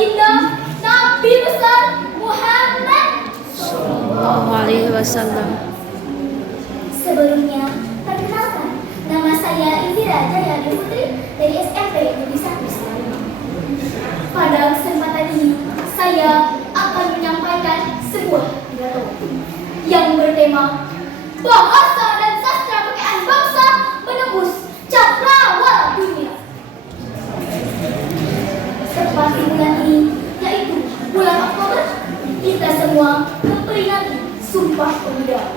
baginda Nabi besar Muhammad Sallallahu Alaihi Wasallam. Sebelumnya, perkenalkan, nama saya Indira Jayani Putri dari SMP Negeri 1 Semarang. Pada kesempatan ini, saya akan menyampaikan sebuah pidato yang bertema Bahasa dan Sastra Pakaian Bangsa Menembus Cakrawala Dunia. Tepat di bulan ini, yaitu bulan Oktober, kita semua memperingati Sumpah Pemuda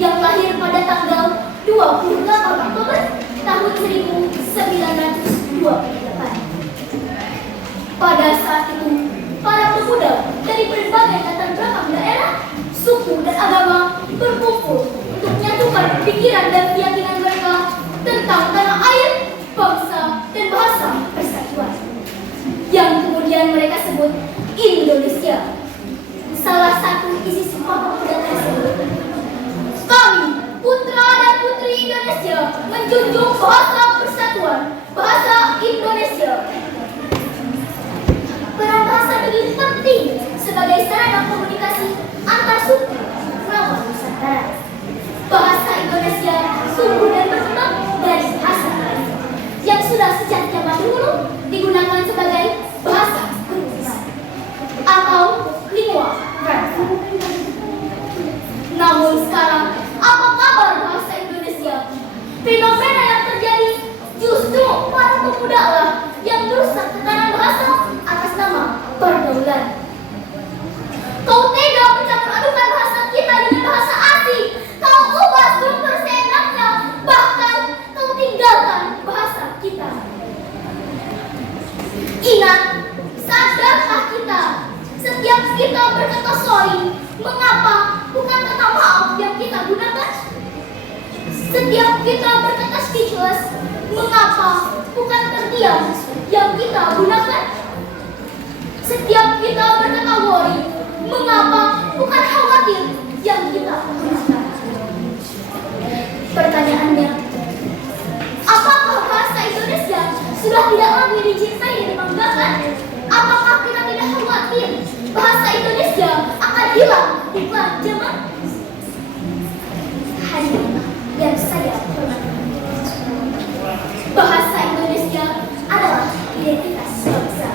yang lahir pada tanggal 28 Oktober tahun 1928. Pada saat itu, para pemuda dari berbagai latar belakang daerah, suku, dan agama berkumpul untuk menyatukan pikiran dan keyakinan mereka tentang tanah air, bangsa, dan bahasa persatuan yang kemudian mereka sebut Indonesia. Salah satu isi Sumpah Pemuda tersebut, kami, putra dan putri Indonesia, menjunjung bahasa persatuan, bahasa Indonesia. Peran bahasa begitu penting sebagai sarana komunikasi antar suku Pulau Nusantara. Bahasa Indonesia tumbuh dan berkembang dari bahasa lain yang sudah sejak zaman dulu digunakan sebagai bahasa perumusan atau lingua franca. Namun sekarang, apa kabar bahasa Indonesia? Fenomena yang terjadi justru para pemuda lah yang merusak tekanan bahasa atas nama pergaulan. Kau tega mencampur adukan bahasa kita dengan bahasa asing. Kau ubah struktur seenaknya, bahkan kau tinggalkan bahasa kita. Ingat, sadarkah kita, setiap kita berkata sorry, mengapa bukan kata maaf yang kita gunakan? Setiap kita berkata speechless, mengapa bukan terdiam yang kita gunakan? Setiap kita berkata worry, mengapa bukan khawatir yang kita gunakan? Pertanyaannya, apakah bahasa Indonesia sudah tidak lagi dicintai dan dibanggakan? Apakah kita tidak khawatir bahasa Indonesia akan hilang di telan zaman? Hadirin yang saya hormati, bahasa Indonesia adalah identitas bangsa.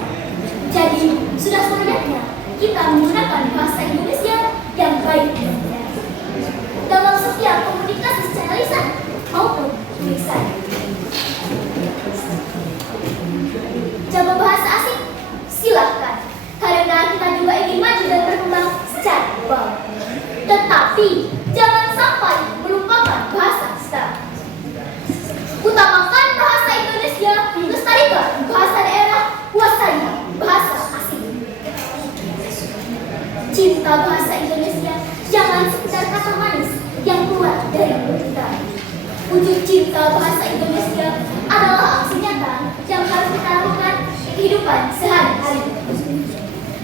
Jadi, sudah selayaknya kita menggunakan bahasa Indonesia yang baik dan benar dalam setiap komunikasi secara lisan maupun tulisan. Coba bahasa asing? Silahkan, karena kita juga ingin maju dan berkembang secara global. Tetapi, jangan sampai melupakan bahasa kita. Utamakan bahasa Indonesia, lestarikan bahasa daerah, kuasai bahasa asing. Cinta bahasa Indonesia jangan sekedar kata manis yang keluar dari mulut kita. Wujud cinta bahasa Indonesia adalah aksi nyata yang harus kita lakukan di kehidupan sehari-hari.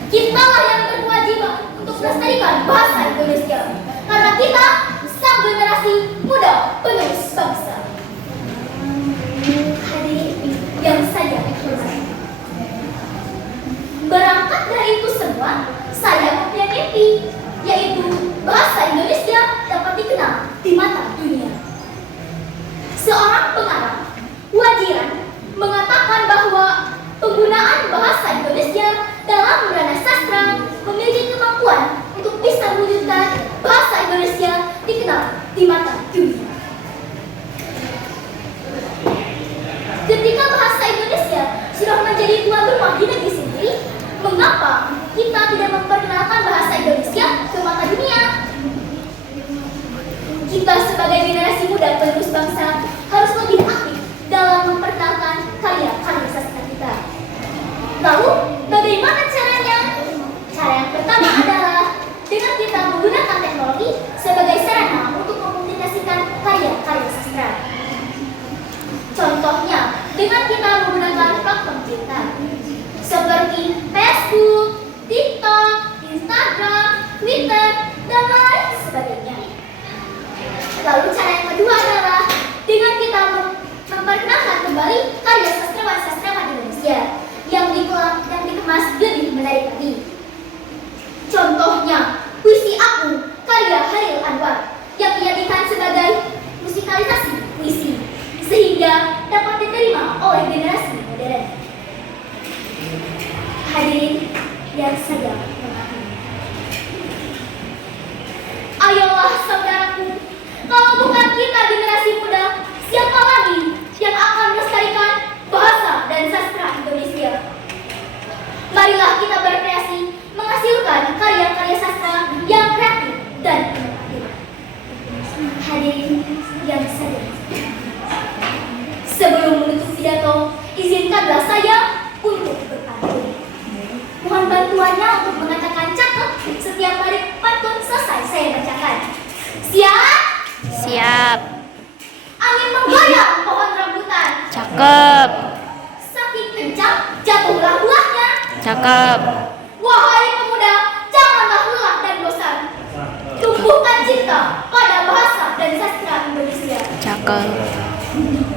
Kitalah yang berkewajiban untuk melestarikan bahasa Indonesia, karena kita sang generasi muda penerus bangsa. Hadirin yang saya hormati, berangkat dari itu semua, saya punya mimpi, yaitu bahasa Indonesia dapat dikenal di mata dunia. Seorang pengarang, Wajiran, mengatakan bahwa penggunaan bahasa Indonesia dalam ranah sastra memiliki kemampuan untuk bisa mewujudkan bahasa Indonesia dikenal di mata dunia. Ketika bahasa Indonesia sudah menjadi tuan rumah di negeri sendiri, mengapa kita tidak memperkenalkan bahasa Indonesia ke mata dunia? Kita sebagai generasi muda penerus bangsa harus lebih aktif dalam memperkenalkan karya-karya sastra kita. Lalu, bagaimana caranya? Cara yang pertama adalah dengan kita menggunakan teknologi sebagai sarana untuk mempublikasikan karya-karya sastra. Contohnya, dengan kita menggunakan platform digital seperti Facebook, TikTok, Instagram, Twitter, dan lain sebagainya. Lalu cara yang kedua adalah dengan kita memperkenalkan kembali karya sastrawan-sastrawan Indonesia yang dikemas kita generasi muda, siapa lagi yang akan melestarikan bahasa dan sastra Indonesia? Marilah kita berkreasi, menghasilkan karya-karya sastra yang kreatif dan inovatif. Hadirin yang saya, sebelum menutup pidato, izinkanlah saya untuk berpantun. Mohon bantuannya untuk mengatakan cakep setiap hari pantun selesai saya bacakan. Siap? Siap. Angin menggoyang pohon rambutan. Cakep. Saking kencang jatuhlah buahnya. Cakep. Wahai pemuda, janganlah lelah dan bosan. Tumbuhkan cinta pada bahasa dan sastra Indonesia. Cakep.